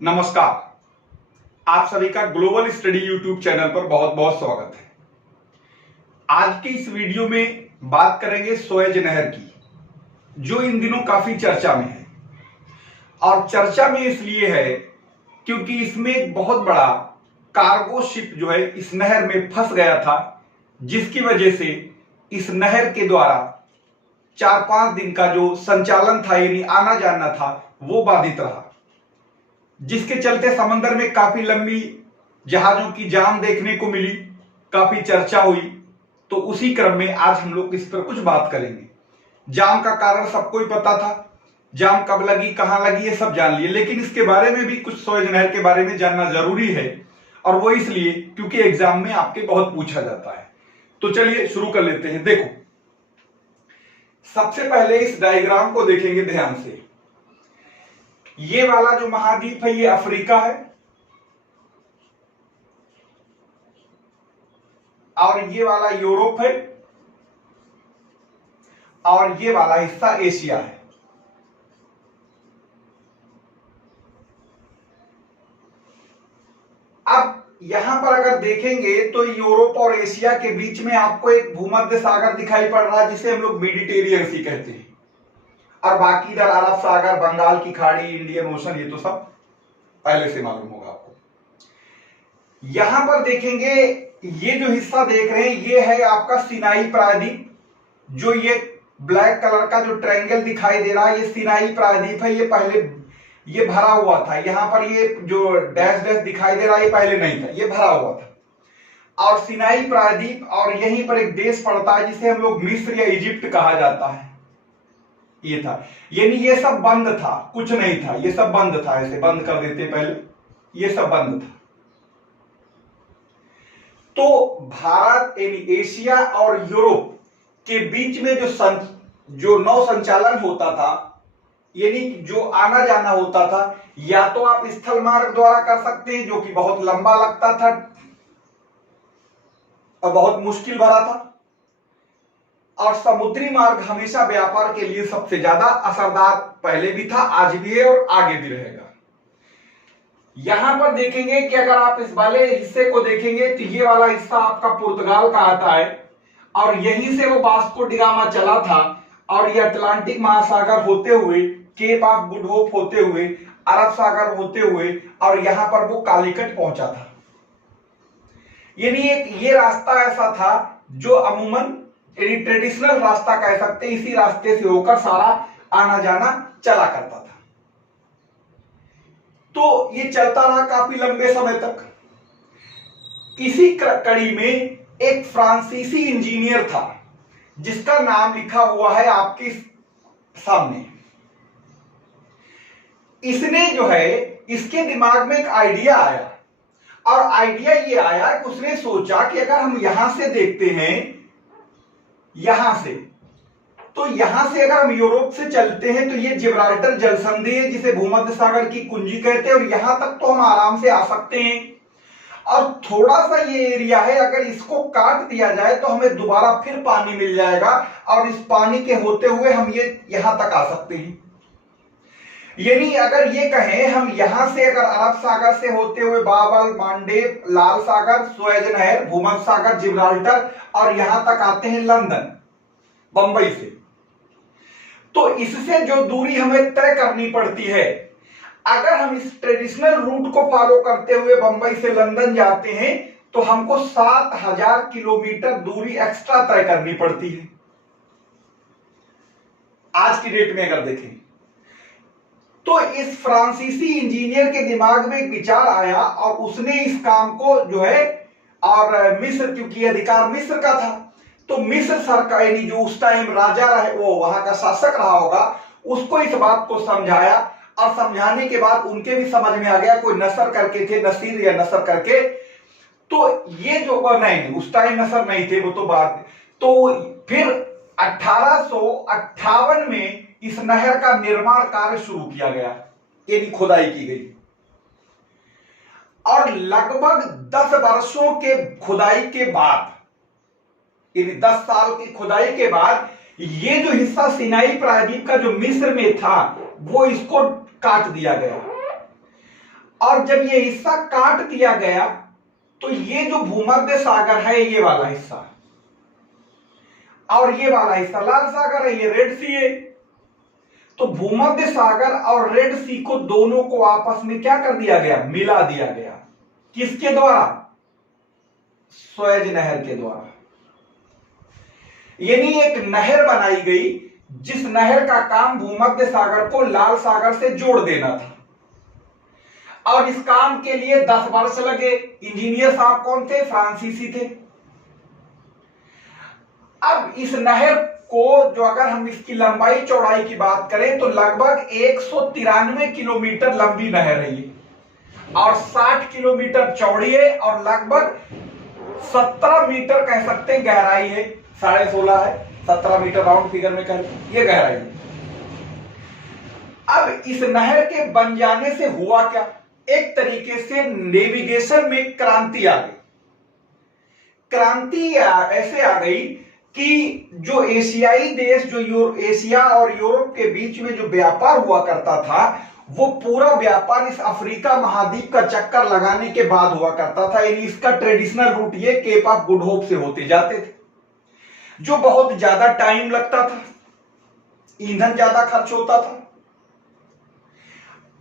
नमस्कार। आप सभी का ग्लोबल स्टडी यूट्यूब चैनल पर बहुत बहुत स्वागत है। आज के इस वीडियो में बात करेंगे सुएज नहर की, जो इन दिनों काफी चर्चा में है। और चर्चा में इसलिए है क्योंकि इसमें एक बहुत बड़ा कार्गो शिप जो है इस नहर में फंस गया था, जिसकी वजह से इस नहर के द्वारा 4-5 दिन का जो संचालन था यानी आना जाना था वो बाधित रहा, जिसके चलते समंदर में काफी लंबी जहाजों की जाम देखने को मिली, काफी चर्चा हुई। तो उसी क्रम में आज हम लोग इस पर कुछ बात करेंगे। जाम का कारण सबको ही पता था, जाम कब लगी, कहां लगी, ये सब जान लिए, लेकिन इसके बारे में भी कुछ सुएज नहर के बारे में जानना जरूरी है, और वो इसलिए क्योंकि एग्जाम में आपके बहुत पूछा जाता है। तो चलिए शुरू कर लेते हैं। देखो, सबसे पहले इस डायग्राम को देखेंगे ध्यान से। ये वाला जो महाद्वीप है ये अफ्रीका है, और ये वाला यूरोप है, और ये वाला हिस्सा एशिया है। अब यहां पर अगर देखेंगे तो यूरोप और एशिया के बीच में आपको एक भूमध्य सागर दिखाई पड़ रहा है, जिसे हम लोग मेडिटेरियन सी कहते हैं, और बाकी इधर अरब सागर, बंगाल की खाड़ी, इंडियन ओशन, ये तो सब पहले से मालूम होगा आपको। यहां पर देखेंगे ये जो हिस्सा देख रहे हैं ये है आपका सिनाई प्रायद्वीप। जो ये ब्लैक कलर का जो ट्रायंगल दिखाई दे रहा है ये सिनाई प्रायद्वीप है। ये पहले ये भरा हुआ था, यहां पर ये जो डैश डैश दिखाई दे रहा है ये पहले नहीं था, ये भरा हुआ था। और सिनाई प्रायद्वीप, और यहीं पर एक देश पड़ता है जिसे हम लोग मिस्र या इजिप्ट कहा जाता है, ये था। यानी ये सब बंद था, कुछ नहीं था, ये सब बंद था। ऐसे बंद कर देते पहले, ये सब बंद था। तो भारत यानी एशिया और यूरोप के बीच में जो नौ संचालन होता था, यानी जो आना जाना होता था, या तो आप स्थल मार्ग द्वारा कर सकते हैं जो कि बहुत लंबा लगता था और बहुत मुश्किल भरा था, और समुद्री मार्ग हमेशा व्यापार के लिए सबसे ज्यादा असरदार पहले भी था, आज भी है और आगे भी रहेगा। यहां पर देखेंगे कि अगर आप इस वाले हिस्से को देखेंगे तो ये वाला हिस्सा आपका पुर्तगाल का आता है, और यहीं से वो वास्को डी गामा चला था, और ये अटलांटिक महासागर होते हुए, केप ऑफ गुड होप होते हुए, अरब सागर होते हुए, और यहां पर वो कालीकट पहुंचा था। यानी एक ये रास्ता ऐसा था जो अमूमन ट्रेडिशनल रास्ता कह सकते हैं, इसी रास्ते से होकर सारा आना जाना चला करता था। तो ये चलता रहा काफी लंबे समय तक। इसी कड़ी में एक फ्रांसीसी इंजीनियर था जिसका नाम लिखा हुआ है आपके सामने। इसने जो है, इसके दिमाग में एक आइडिया आया, और आइडिया ये आया कि उसने सोचा कि अगर हम यहां से देखते हैं, यहां से, तो यहां से अगर हम यूरोप से चलते हैं तो ये जिब्राल्टर जलसंधि है जिसे भूमध्य सागर की कुंजी कहते हैं, और यहां तक तो हम आराम से आ सकते हैं। और थोड़ा सा ये एरिया है, अगर इसको काट दिया जाए तो हमें दोबारा फिर पानी मिल जाएगा, और इस पानी के होते हुए हम ये यहां तक आ सकते हैं। यानी अगर ये कहें हम यहां से अगर अरब सागर से होते हुए बाबल, मांडेव, लाल सागर, सुएज नहर, भूमध्य सागर, जिब्राल्टर, और यहां तक आते हैं लंदन, बंबई से, तो इससे जो दूरी हमें तय करनी पड़ती है, अगर हम इस ट्रेडिशनल रूट को फॉलो करते हुए बंबई से लंदन जाते हैं तो हमको 7000 किलोमीटर दूरी एक्स्ट्रा तय करनी पड़ती है। आज की डेट में अगर देखें तो इस फ्रांसीसी इंजीनियर के दिमाग में एक विचार आया, और उसने इस काम को जो है, और मिस्र, क्योंकि अधिकार मिस्र का था, तो मिस्र सरकार यानी जो उस टाइम राजा रहे, वो वहां का शासक रहा होगा, उसको इस बात को समझाया, और समझाने के बाद उनके भी समझ में आ गया, कोई नसर करके थे, नसीर या नसर करके, तो ये जो नहीं, उस टाइम नसर नहीं थे, वो तो बात। तो फिर 1858 में इस नहर का निर्माण कार्य शुरू किया गया, यानी खुदाई की गई, और लगभग 10 वर्षों के खुदाई के बाद, यानी 10 साल की खुदाई के बाद, ये जो हिस्सा सिनाई प्रायद्वीप का जो मिस्र में था वो इसको काट दिया गया। और जब ये हिस्सा काट दिया गया तो ये जो भूमध्य सागर है ये वाला हिस्सा और ये वाला हिस्सा लाल सागर है, ये रेड सी है। तो भूमध्य सागर और रेड सी को दोनों को आपस में क्या कर दिया गया, मिला दिया गया। किसके द्वारा? सुएज नहर के द्वारा। यानी एक नहर बनाई गई जिस नहर का काम भूमध्य सागर को लाल सागर से जोड़ देना था। और इस काम के लिए 10 वर्ष लगे। इंजीनियर साहब कौन थे? फ्रांसीसी थे। अब इस नहर को जो अगर हम इसकी लंबाई चौड़ाई की बात करें तो लगभग 193 किलोमीटर लंबी नहर है ये और 60 किलोमीटर चौड़ी है और लगभग 17 मीटर कह सकते हैं गहराई है। 16.5 है, 17 मीटर राउंड फिगर में कह ये गहराई है। अब इस नहर के बन जाने से हुआ क्या? एक तरीके से नेविगेशन में क्रांति आ गई। क्रांति ऐसे आ गई कि जो एशियाई देश, जो एशिया और यूरोप के बीच में जो व्यापार हुआ करता था वो पूरा व्यापार इस अफ्रीका महाद्वीप का चक्कर लगाने के बाद हुआ करता था। यानी इसका ट्रेडिशनल रूट ये केप ऑफ गुड होप से होते जाते थे, जो बहुत ज्यादा टाइम लगता था, ईंधन ज्यादा खर्च होता था।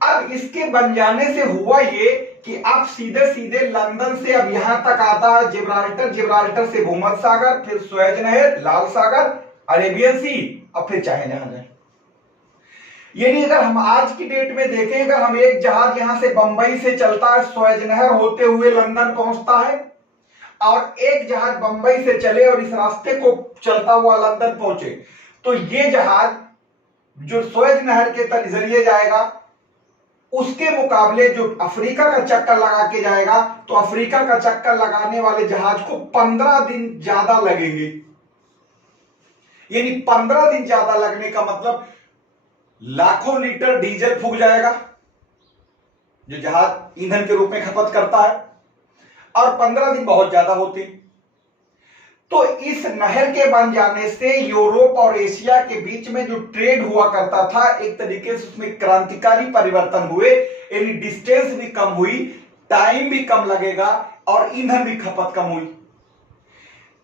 अब इसके बन जाने से हुआ ये कि अब सीधे सीधे लंदन से अब यहां तक आता है जिब्राल्टर, जिब्राल्टर से भूमध्य सागर, फिर सुएज नहर, लाल सागर, अरेबियन सी, अब फिर चाहे जहां जाए। यानी अगर हम आज की डेट में देखें, अगर हम एक जहाज यहां से बंबई से चलता है, सुएज नहर होते हुए लंदन पहुंचता है, और एक जहाज बंबई से चले और इस रास्ते को चलता हुआ लंदन पहुंचे, तो ये जहाज जो सुएज नहर के जरिए जाएगा उसके मुकाबले जो अफ्रीका का चक्कर लगा के जाएगा, तो अफ्रीका का चक्कर लगाने वाले जहाज को 15 दिन ज्यादा लगेंगे। यानी 15 दिन ज्यादा लगने का मतलब लाखों लीटर डीजल फूक जाएगा जो जहाज ईंधन के रूप में खपत करता है, और 15 दिन बहुत ज्यादा होते। तो इस नहर के बन जाने से यूरोप और एशिया के बीच में जो ट्रेड हुआ करता था, एक तरीके से उसमें क्रांतिकारी परिवर्तन हुए। यानी डिस्टेंस भी कम हुई, टाइम भी कम लगेगा और ईंधन भी खपत कम हुई।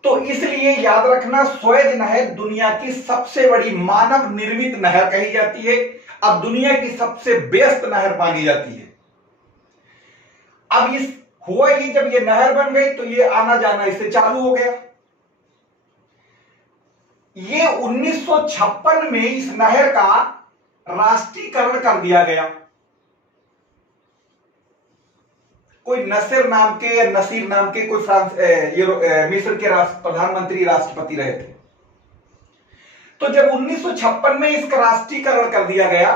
तो इसलिए याद रखना, सुएज नहर दुनिया की सबसे बड़ी मानव निर्मित नहर कही जाती है। अब दुनिया की सबसे व्यस्त नहर मानी जाती है। अब इस हुआ ये, जब ये नहर बन गई तो ये आना जाना इससे चालू हो गया। ये 1956 में इस नहर का राष्ट्रीयकरण कर दिया गया। कोई नसीर नाम के या नसीर नाम के कोई मिस्र के प्रधानमंत्री राष्ट्रपति रहे थे। तो जब 1956 में इसका राष्ट्रीयकरण कर दिया गया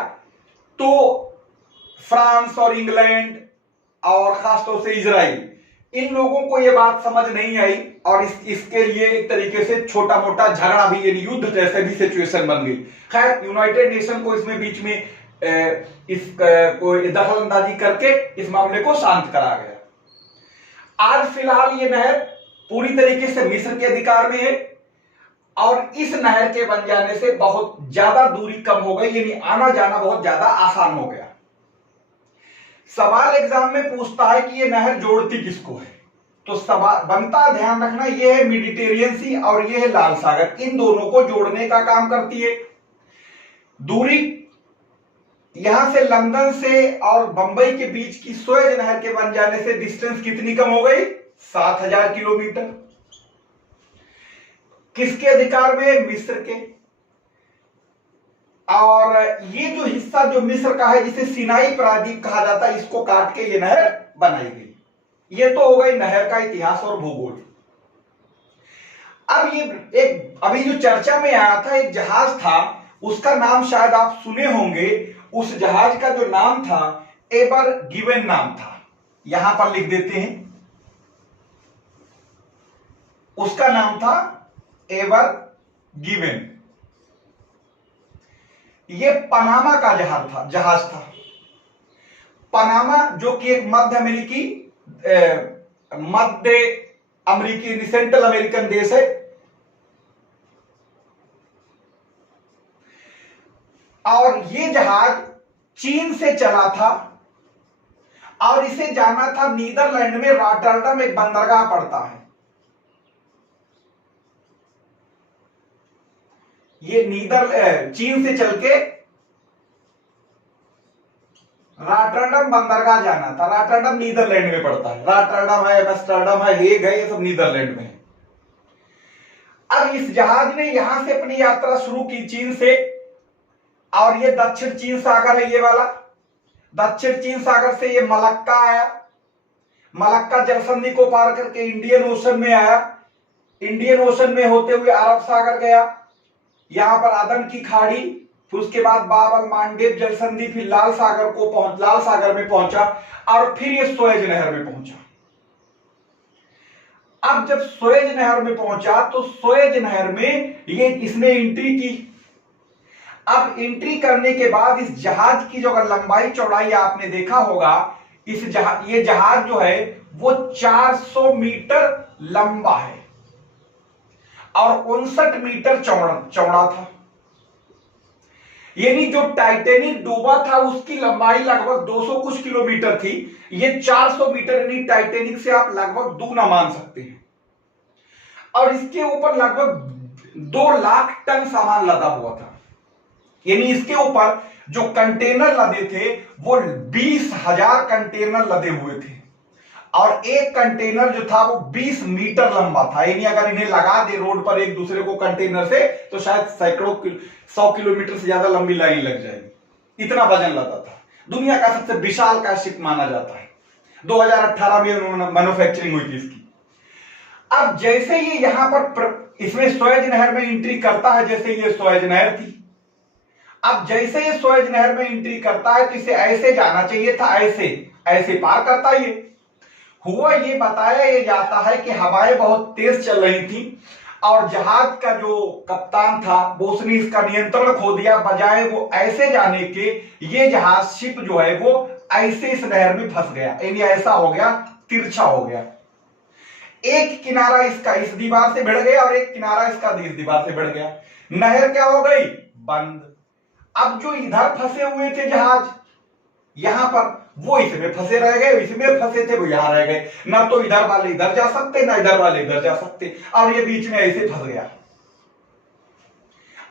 तो फ्रांस और इंग्लैंड और खासतौर से इजराइल, इन लोगों को यह बात समझ नहीं आई और इसके लिए एक तरीके से छोटा मोटा झगड़ा भी, यानी युद्ध जैसे भी सिचुएशन बन गई। खैर यूनाइटेड नेशन को इसमें बीच में को दखल अंदाजी करके इस मामले को शांत करा गया। आज फिलहाल ये नहर पूरी तरीके से मिस्र के अधिकार में है और इस नहर के बन जाने से बहुत ज्यादा दूरी कम हो गई, यानी आना जाना बहुत ज्यादा आसान हो गया। सवाल एग्जाम में पूछता है कि ये नहर जोड़ती किसको है, तो सवाल बनता ध्यान रखना, ये है मेडिटेरियन सी और ये है लाल सागर, इन दोनों को जोड़ने का काम करती है। दूरी यहां से लंदन से और बंबई के बीच की सुएज नहर के बन जाने से डिस्टेंस कितनी कम हो गई? 7000 किलोमीटर। किसके अधिकार में? मिस्र के। और ये जो हिस्सा जो मिस्र का है, जिसे सिनाई प्रायद्वीप कहा जाता है, इसको काट के ये नहर बनाई गई। ये तो हो गई नहर का इतिहास और भूगोल। अब ये एक अभी जो चर्चा में आया था, एक जहाज था, उसका नाम शायद आप सुने होंगे। उस जहाज का जो नाम था एवर गिवन नाम था, यहां पर लिख देते हैं। उसका नाम था एवर गिवन। ये पनामा का जहाज था। पनामा जो कि एक मध्य अमेरिकी सेंट्रल अमेरिकन देश है, और ये जहाज चीन से चला था और इसे जाना था नीदरलैंड में रॉटरडम एक बंदरगाह पड़ता है। ये चीन से चल के रॉटरडम बंदरगाह जाना था। रॉटरडम नीदरलैंड में पड़ता है। रॉटरडम है, एम्स्टर्डम है, हेग है, ये सब नीदरलैंड में है। अब इस जहाज ने यहां से अपनी यात्रा शुरू की चीन से, और ये दक्षिण चीन सागर है, ये वाला दक्षिण चीन सागर से ये मलक्का आया। मलक्का जलसंधि को पार करके इंडियन ओशन में आया। इंडियन ओशन में होते हुए अरब सागर गया, यहां पर अदन की खाड़ी, फिर उसके बाद बाब मांडेब जलसंधि, फिर लाल सागर में पहुंचा, और फिर ये सुएज नहर में पहुंचा। अब जब सुएज नहर में पहुंचा तो सुएज नहर में ये इसने एंट्री की। अब एंट्री करने के बाद इस जहाज की जो लंबाई चौड़ाई आपने देखा होगा, ये जहाज जो है वो 400 मीटर लंबा है और 59 मीटर चौड़ा था। यानी जो टाइटैनिक डूबा था उसकी लंबाई लगभग 200 कुछ किलोमीटर थी, ये 400 मीटर, यानी टाइटैनिक से आप लगभग दुगना मान सकते हैं। और इसके ऊपर लगभग 2 लाख टन सामान लदा हुआ था। यानी इसके ऊपर जो कंटेनर लदे थे वो 20,000 कंटेनर लदे हुए थे, और एक कंटेनर जो था वो 20 मीटर लंबा था। यानी अगर इन्हें लगा दे रोड पर एक दूसरे को कंटेनर से, तो शायद सैकड़ों 100 किलोमीटर से ज्यादा लंबी लाइन लग जाएगी, इतना वजन लदा था। दुनिया का सबसे विशाल का शिप माना जाता है। 2018 में मैन्युफैक्चरिंग हुई थी इसकी। अब जैसे ये यहां पर इसमें सुएज नहर में एंट्री करता है, जैसे ये सुएज नहर थी, अब जैसे ये सुएज नहर में एंट्री करता है तो इसे ऐसे जाना चाहिए था, ऐसे पार करता ये। हुआ ये बताया ये जाता है कि हवाएं बहुत तेज चल रही थी और जहाज का जो कप्तान था वो उसने इसका नियंत्रण खो दिया। बजाय वो ऐसे जाने के, ये जहाज शिप जो है वो ऐसे इस नहर में फंस गया, यानी ऐसा हो गया, तिरछा हो गया। एक किनारा इसका इस दीवार से भिड़ गया और एक किनारा इसका इस दीवार से भिड़ गया। नहर क्या हो गई? बंद। अब जो इधर फंसे हुए थे जहाज यहां पर, वो इसमें फंसे रह गए, इसमें फंसे थे वो यहां रह गए। ना तो इधर वाले इधर जा सकते, ना इधर वाले इधर जा सकते, और ये बीच में ऐसे फंस गया।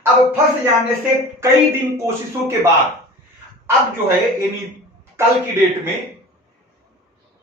अब फंस जाने से कई दिन कोशिशों के बाद अब जो है, यानी कल की डेट में,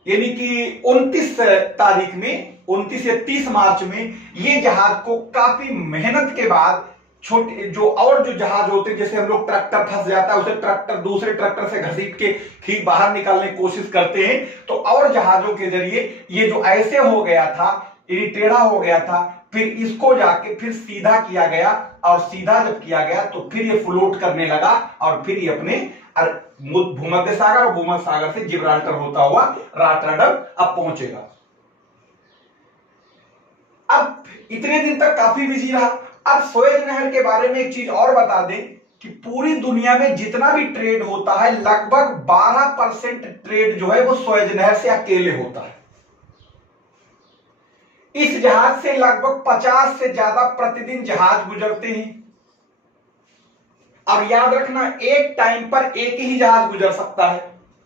यानी कि 29 तारीख में, 29 या 30 मार्च में, ये जहाज को काफी मेहनत के बाद छोटे जो जहाज होते हैं, जैसे हम लोग ट्रैक्टर फंस जाता है उसे ट्रैक्टर दूसरे ट्रैक्टर से घसीट के ठीक बाहर निकालने की कोशिश करते हैं, तो और जहाजों के जरिए ये जो ऐसे हो गया था, ये टेढ़ा हो गया था, फिर इसको जाके फिर सीधा किया गया, और सीधा जब किया गया तो फिर ये फ्लोट करने लगा, और फिर ये अपने भूमध्य सागर और भूमध्य सागर से जिब्राल्टर होता हुआ रॉटरडम अब पहुंचेगा। अब इतने दिन तक काफी बिजी रहा। अब सुएज नहर के बारे में एक चीज और बता दें कि पूरी दुनिया में जितना भी ट्रेड होता है, लगभग 12% ट्रेड जो है वो सुएज नहर से अकेले होता है। इस जहाज से लगभग 50 से ज्यादा प्रतिदिन जहाज गुजरते हैं, और याद रखना एक टाइम पर एक ही जहाज गुजर सकता है,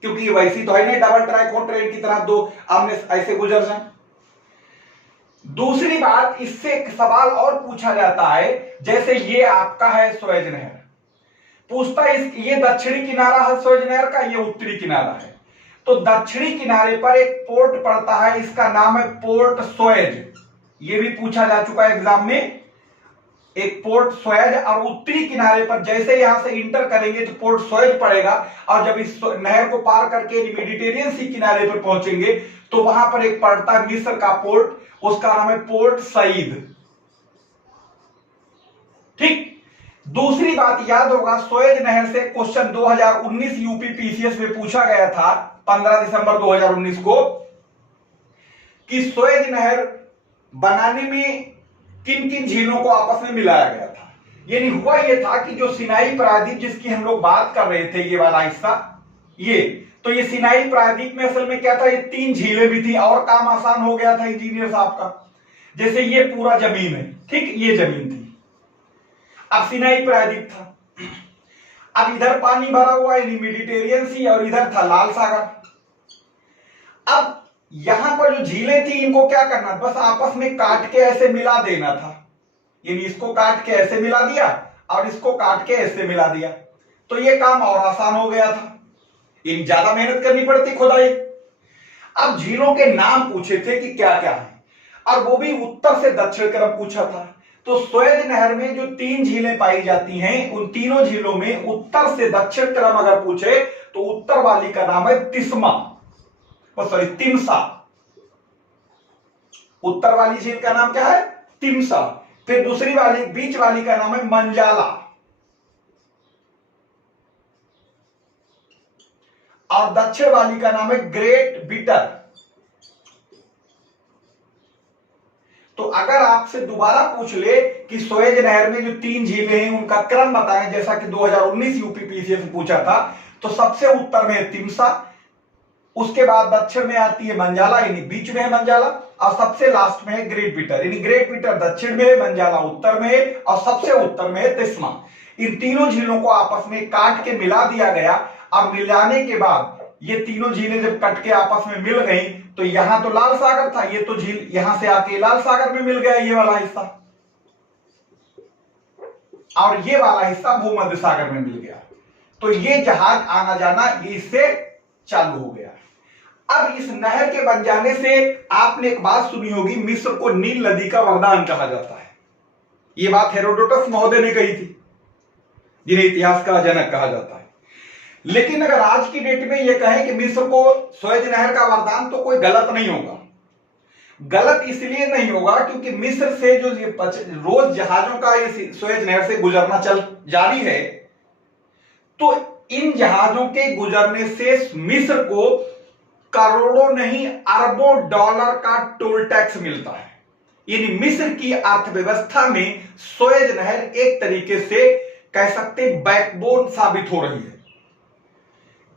क्योंकि वैसी तो है नहीं डबल ट्रैक हो ट्रेन की तरह दो आमने ऐसे गुजर जाए। दूसरी बात, इससे एक सवाल और पूछा जाता है, जैसे ये आपका है सुएज नहर, पूछता है ये दक्षिणी किनारा है सुएज नहर का, ये उत्तरी किनारा है, तो दक्षिणी किनारे पर एक पोर्ट पड़ता है, इसका नाम है पोर्ट सुएज। ये भी पूछा जा चुका है एग्जाम में, एक पोर्ट सुएज। और उत्तरी किनारे पर जैसे यहां से इंटर करेंगे तो पोर्ट सुएज पड़ेगा, और जब इस नहर को पार करके मेडिटेरियन सी किनारे पर पहुंचेंगे तो वहां पर एक पड़ता है मिस्र का पोर्ट, उसका नाम है पोर्ट सईद। ठीक। दूसरी बात याद होगा, सुएज नहर से क्वेश्चन 2019 यूपी पीसीएस में पूछा गया था 15 दिसंबर 2019 को, कि सुएज नहर बनाने में किन किन झीलों को आपस में मिलाया गया था। यानी हुआ यह था कि जो सिनाई प्रायद्वीप जिसकी हम लोग बात कर रहे थे, ये वाला हिस्सा, तो ये सिनाई प्रायद्वीप में असल में क्या था, ये 3 झीलें भी थी, और काम आसान हो गया था इंजीनियर साहब का। जैसे ये पूरा जमीन है, ठीक, ये जमीन थी, अब सिनाई प्रायद्वीप था, अब इधर पानी भरा हुआ है मेडिटेरियन सी, और इधर था लाल सागर। अब यहां पर जो झीलें थी इनको क्या करना, बस आपस में काट के ऐसे मिला देना था, यानी इसको काट के ऐसे मिला दिया और इसको काट के ऐसे मिला दिया, तो ये काम और आसान हो गया था, यानी ज्यादा मेहनत करनी पड़ती खुदाई। अब झीलों के नाम पूछे थे कि क्या क्या है, और वो भी उत्तर से दक्षिण तरफ पूछा था। तो सुएज नहर में जो 3 झीलें पाई जाती हैं, उन तीनों झीलों में उत्तर से दक्षिण क्रम अगर पूछे तो उत्तर वाली का नाम है तिस्मा, सॉरी तिमसा। उत्तर वाली झील का नाम क्या है, तिमसा। फिर दूसरी वाली बीच वाली का नाम है मंजाला, और दक्षिण वाली का नाम है ग्रेट बिटर। तो अगर आपसे दोबारा पूछ ले कि सुएज नहर में जो 3 झीलें हैं उनका क्रम बताएं, जैसा कि 2019 यूपीपीसीए से पूछा था, तो सबसे उत्तर में है तिमसा, उसके बाद दक्षिण में आती है मंजाला, यानी बीच में है मंजाला, और सबसे लास्ट में है ग्रेट बिटर, यानी ग्रेट बिटर दक्षिण में है, मंजाला उत्तर में है, और सबसे उत्तर में है तिस्मा। इन तीनों झीलों को आपस में काट के मिला दिया गया, और मिलाने के बाद ये तीनों झीलें जब कट के आपस में मिल गई तो यहां तो लाल सागर था, ये तो झील यहां से आके लाल सागर में मिल गया, ये वाला हिस्सा, और ये वाला हिस्सा भूमध्य सागर में मिल गया। तो ये जहाज आना जाना ये इससे चालू हो गया। अब इस नहर के बन जाने से आपने एक बात सुनी होगी, मिस्र को नील नदी का वरदान कहा जाता है। यह बात हेरोडोटस महोदय ने कही थी, जिन्हें इतिहास का जनक कहा जाता है। लेकिन अगर आज की डेट में यह कहें कि मिस्र को सुएज नहर का वरदान, तो कोई गलत नहीं होगा। गलत इसलिए नहीं होगा क्योंकि मिस्र से जो रोज जहाजों का ये सुएज नहर से गुजरना चल जारी है, तो इन जहाजों के गुजरने से मिस्र को करोड़ों नहीं अरबों डॉलर का टोल टैक्स मिलता है। यानी मिस्र की अर्थव्यवस्था में सुएज नहर एक तरीके से कह सकते बैकबोन साबित हो रही है।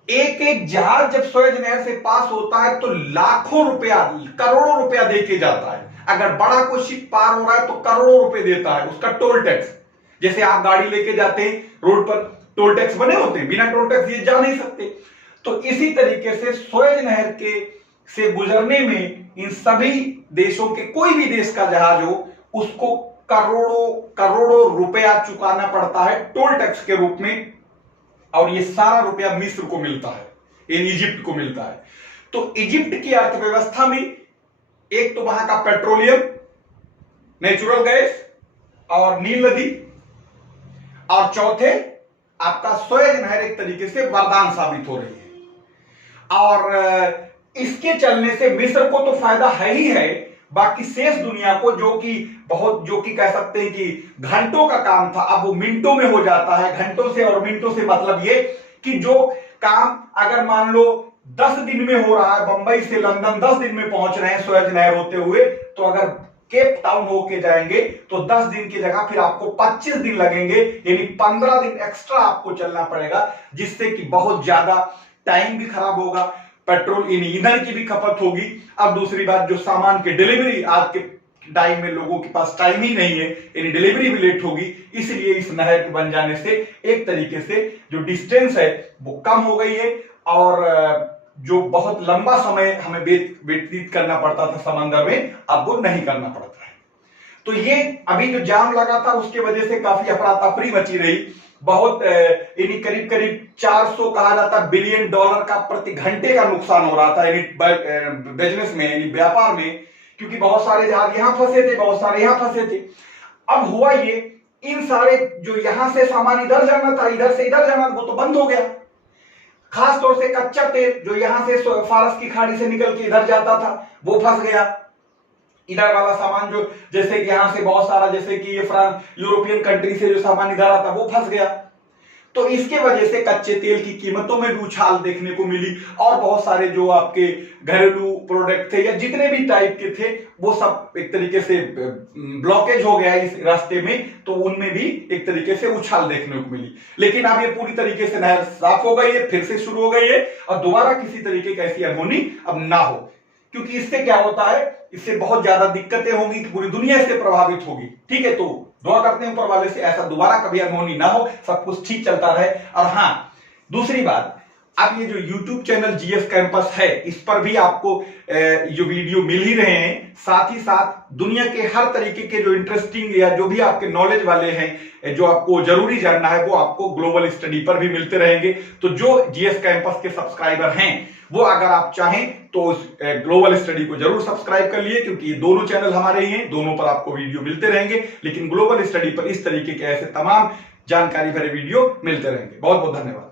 एक एक जहाज जब सुएज नहर से पास होता है तो लाखों रुपया, करोड़ों रुपया देके जाता है। अगर बड़ा कोई शिप पार हो रहा है तो करोड़ों रुपए देता है उसका टोल टैक्स। जैसे आप गाड़ी लेके जाते हैं, रोड पर टोल टैक्स बने होते हैं, बिना टोल टैक्स ये जा नहीं सकते। तो इसी तरीके से सुएज नहर के से गुजरने में इन सभी देशों के, कोई भी देश का जहाज हो, उसको करोड़ों करोड़ों रुपया चुकाना पड़ता है टोल टैक्स के रूप में, और ये सारा रुपया मिस्र को मिलता है, इन इजिप्ट को मिलता है। तो इजिप्ट की अर्थव्यवस्था में एक तो वहां का पेट्रोलियम, नेचुरल गैस और नील नदी, और चौथे आपका सुएज नहर एक तरीके से वरदान साबित हो रही है। और इसके चलने से मिस्र को तो फायदा है ही है, बाकी शेष दुनिया को, जो कि कह सकते हैं कि घंटों का काम था, अब वो मिनटों में हो जाता है। घंटों से और मिनटों से मतलब ये कि जो काम अगर मान लो 10 दिन में हो रहा है, बंबई से लंदन 10 दिन में पहुंच रहे हैं सुएज नहर होते हुए, तो अगर केप टाउन होके जाएंगे तो 10 दिन की जगह फिर आपको 25 दिन लगेंगे, यानी 15 दिन एक्स्ट्रा आपको चलना पड़ेगा, जिससे कि बहुत ज्यादा टाइम भी खराब होगा, पेट्रोल ईंधन की भी खपत होगी। अब दूसरी बात, जो सामान की डिलीवरी, आज के टाइम में लोगों के पास टाइम ही नहीं है, यानी डिलीवरी भी लेट होगी। इसलिए इस नहर के बन जाने से एक तरीके से जो डिस्टेंस है वो कम हो गई है, और जो बहुत लंबा समय हमें व्यतीत करना पड़ता था समंदर में, अब वो नहीं करना पड़ता है। तो ये अभी जो जाम लगा था उसके वजह से काफी अफरा तफरी मची रही। बहुत यानी करीब करीब 400 कहा जाता बिलियन डॉलर का प्रति घंटे का नुकसान हो रहा था, यानी बिजनेस में, यानी व्यापार में, क्योंकि बहुत सारे जहाज यहां फंसे थे, बहुत सारे यहां फंसे थे। अब हुआ ये, इन सारे जो यहां से सामान इधर जाना था, इधर से इधर जाना, वो तो बंद हो गया। खास तौर से कच्चा तेल जो यहां से फारस की खाड़ी से निकल के इधर जाता था वो फंस गया। इधर वाला सामान जो, जैसे कि यहां से बहुत सारा, जैसे कि ये फ्रांस, यूरोपियन कंट्री से जो सामान इधर आता वो फंस गया। तो इसके वजह से कच्चे तेल की कीमतों में भी उछाल देखने को मिली, और बहुत सारे जो आपके घरेलू प्रोडक्ट थे या जितने भी टाइप के थे वो सब एक तरीके से ब्लॉकेज हो गया इस रास्ते में, तो उनमें भी एक तरीके से उछाल देखने को मिली। लेकिन अब ये पूरी तरीके से नहर साफ हो गई है, फिर से शुरू हो गई है, और दोबारा किसी तरीके की ऐसी अनहोनी अब ना हो, क्योंकि इससे क्या होता है, इससे बहुत ज्यादा दिक्कतें होंगी, पूरी दुनिया इससे प्रभावित होगी। ठीक है, तो दुआ करते हैं ऊपर वाले से ऐसा दोबारा कभी अनहोनी ना हो, सब कुछ ठीक चलता रहे। और हाँ, दूसरी बात, अब ये जो YouTube चैनल जीएस कैंपस है, इस पर भी आपको जो वीडियो मिल ही रहे हैं, साथ ही साथ दुनिया के हर तरीके के जो इंटरेस्टिंग या जो भी आपके नॉलेज वाले हैं, जो आपको जरूरी जानना है, वो आपको ग्लोबल स्टडी पर भी मिलते रहेंगे। तो जो जीएस कैंपस के सब्सक्राइबर हैं, वो अगर आप चाहें तो उस ग्लोबल स्टडी को जरूर सब्सक्राइब कर लिए, क्योंकि ये दोनों चैनल हमारे ही हैं, दोनों पर आपको वीडियो मिलते रहेंगे। लेकिन ग्लोबल स्टडी पर इस तरीके के ऐसे तमाम जानकारी भरे वीडियो मिलते रहेंगे। बहुत बहुत धन्यवाद।